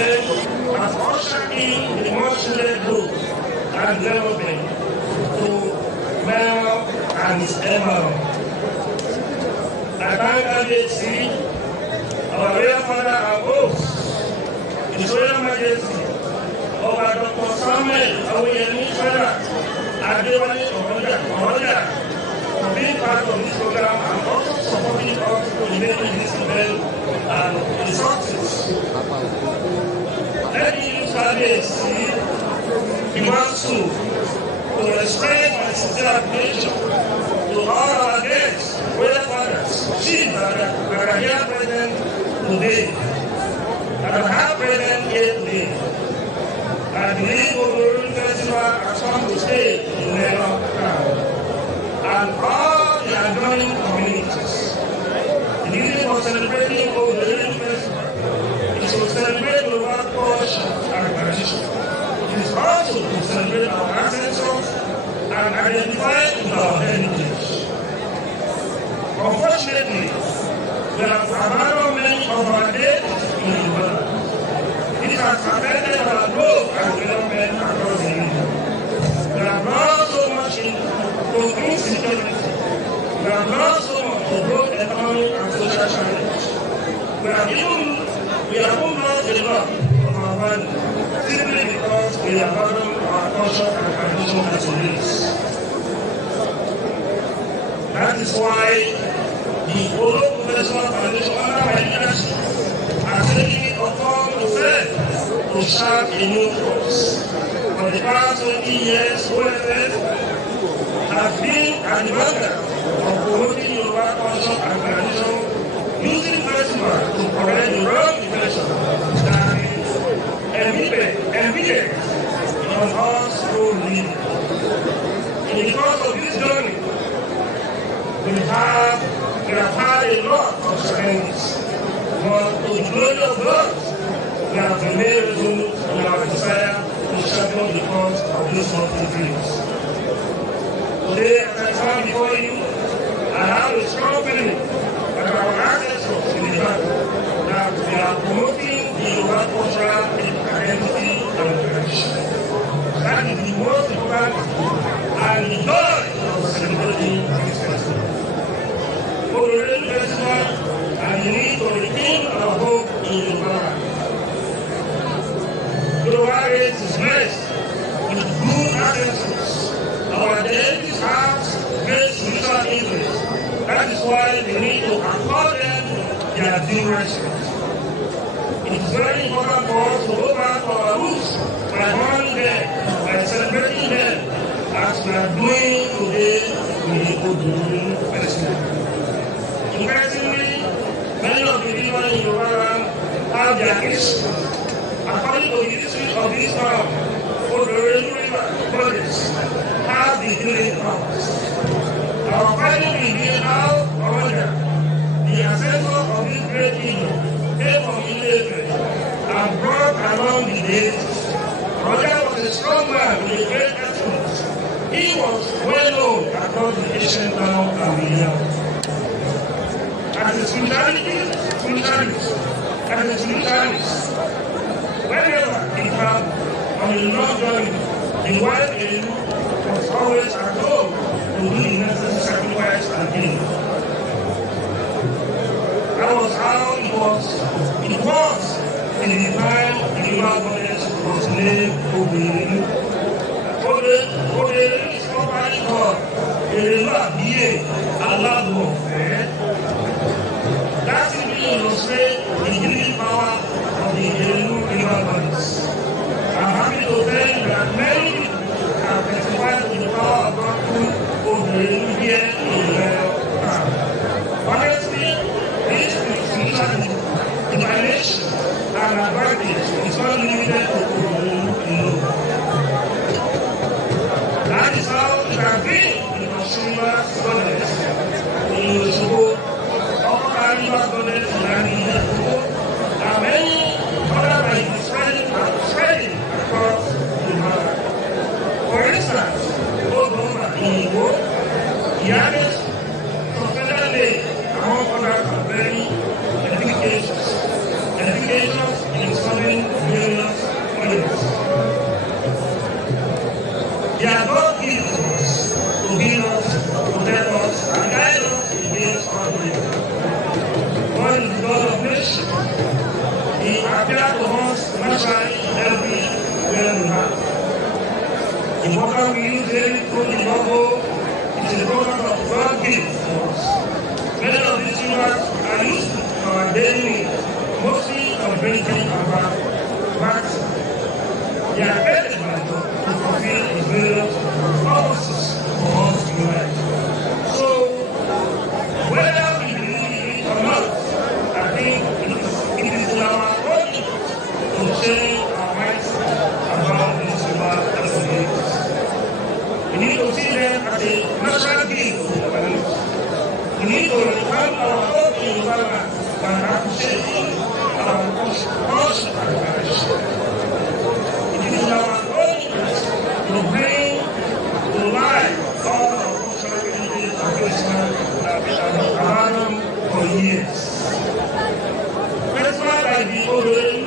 them has ushered in the much-needed growth and development to Mel and his environment. I thank Gani, our royal father and host, His Royal Majesty, over Dr. Samuel Awoyemi Federal, Adewale Ohoja, for being part of this program and also supporting us in making this event a success. Let me use Gani he wants to express my sincere appreciation to all our guests, whether fathers, chiefs that are here present today, that are present here today. I believe the Festival has come to stay in Erelu and all the adjoining communities. The reason for celebrating the Erelu Festival is to celebrate Yoruba culture and tradition. It is also to celebrate our ancestors and identify our heritage. Unfortunately, we have abandoned many of our deities in the world. This has affected our growth and development across the region. We have lost so much to insecurity. We have lost so much to both economic and social challenges. We have even lost a lot of our value simply because we abandon our culture and tradition as a race. That is why the Olo Professional Foundation under my leadership has taken it upon itself to start a new course. For the past 20 years, OFF has been at the vanguard of promoting Yoruba culture and tradition using festivals to correct the wrong impression that embedded on us through living. In the course of this journey, we have had a lot of challenges, but to the glory of God, we have remained resolute in our desire to champion the cause of these lofty dreams. Today, as I stand before you, I have a strong feeling that our ancestors in the land, that we are promoting the Yoruba cultural identity and tradition. That is the most important and the joy of celebrating this festival. For the Erelu Festival and the need to retain our hope in Yoruba. Yoruba race is blessed with good ancestors. Our deities have great spiritual interest. That is why we need to accord them their due respect. It is very important for us to go back to our roots by honoring them, by celebrating them, as we are doing today with the Erelu Festival. Interestingly, many of the people in Yoruba land have their history. According to the history of this town, the Erelu River projects have the healing powers. Our family began out Ohoja, the ancestor of this great kingdom, came from Erelu and brought along the deities. Ohoja was a strong man with a great exploit. He was well known across the ancient town and beyond. As a spiritualist, whenever he traveled on a long journey, the wife Erelu was always at home to do the necessary sacrifice and healing. That was how it was in the time the Yoruba goddess was named Erelu. Erelu is properly called Erelu Abiye Alagofe. That simply illustrates the healing power of the Erelu river goddess. I'm happy to tell you that many people have testified to the power of God through the Erelu here in Erelu. Honestly, this spiritual divination and advantage is not limited to Erelu alone. That is how it has been in Oshunwa goddess, in Osogbo, Onakakanfo goddess in Gani, and many other places spreading across the world. For instance, Ogboma in Igbo, the others suspended day among other very edifications in solving are God given to us to heal us, to protect us, and guide us against all evil. God is the God of nations. He appeared to us naturally everywhere we are. The water we use daily through the bubble is the product of God gift to us. Many of these rivers are used for our daily needs, mostly for drinking and bathing. But they are created by God to fulfill His various purposes for us in life. So, whether we believe it or not, I think it is in our own interest to change our minds about these rivers as we live. We need to see them as a natural gift to our lives. We need to return our hope in Yoruba land by appreciating our culture and tradition. It is in our own interest to bring to life all our cultural heritage and traditions that we have abandoned for years. Festival like the Erelu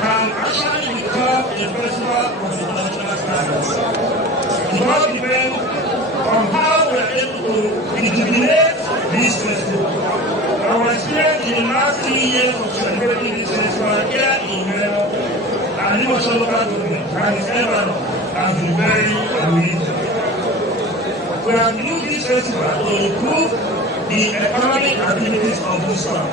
can actually become a festival of the national standards. It all depends on how we are able to rejuvenate this festival. Our experience in the last 3 years of celebrating this festival here in Erelu and the local government and its environment has been very amazing. We have used this festival to improve the economic activities of this town.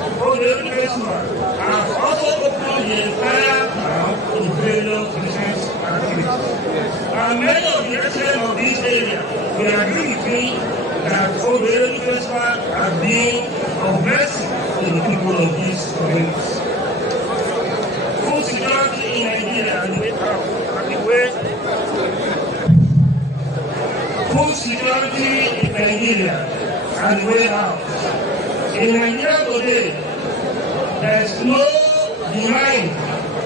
The festival has also opened the entire town to various business activities. And many of the residents of this area will agree with me that the festival has been a blessing to the people of these communities. Food security in Nigeria and the way out. Food security in Nigeria and the way out. In Nigeria today, there is no denying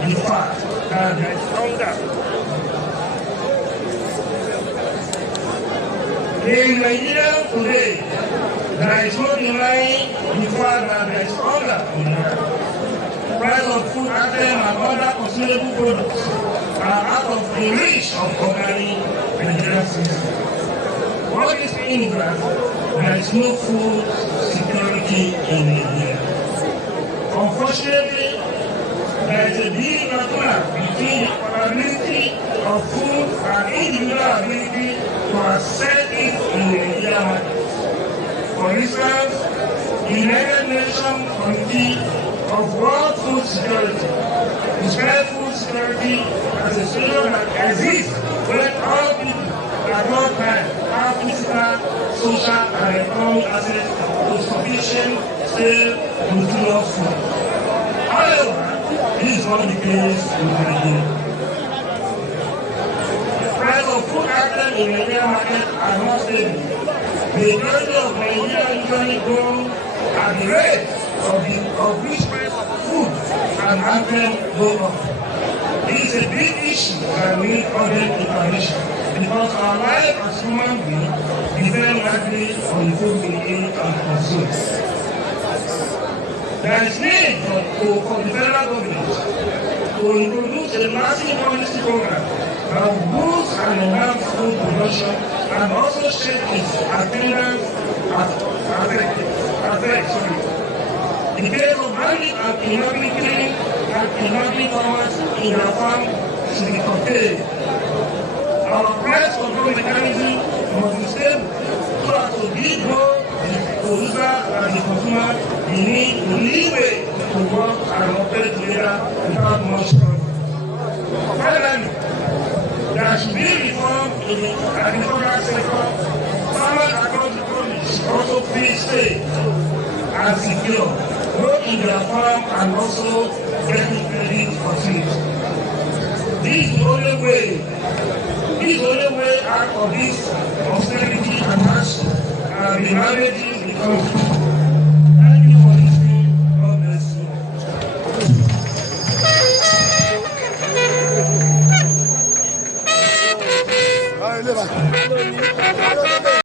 the fact that there is hunger. In Nigeria today, there is no denying the fact that there is hunger in Nigeria. The price of food items and other consumable products are out of the reach of ordinary Nigerian citizens. What is meaning is that there is no food security in Nigeria. Unfortunately, there is a big lacuna between the availability of food and individual ability to access it in the Nigerian market. For instance, the United Nations Committee of World Food Security describes food security as a situation that exists when all people at one time have physical, social, and economic access to sufficient, safe, nutritious food. However, this is not the case in Nigeria. The price of food items in the Nigerian market are not stable. The majority of Nigeria usually go at the rate of which price of food and items go up. This is a big issue that we need urgent intervention because our life as human beings depend largely on the food we eat and consume. There is need for the federal government to introduce a massive policy program that will boost and enhance food production and also shape its attendance in case of having an inhabiting farmers in their farm should be curtailed. Our price control mechanism must be stable so as to give both the producer and the consumer the leeway to work and operate together without much trouble. Finally, there should be reform in the agricultural sector. Farmers across the country should also feel safe and secure, both in their farm and also getting credit for seeds. This is the only way out of this austerity and hardship and the managing the country.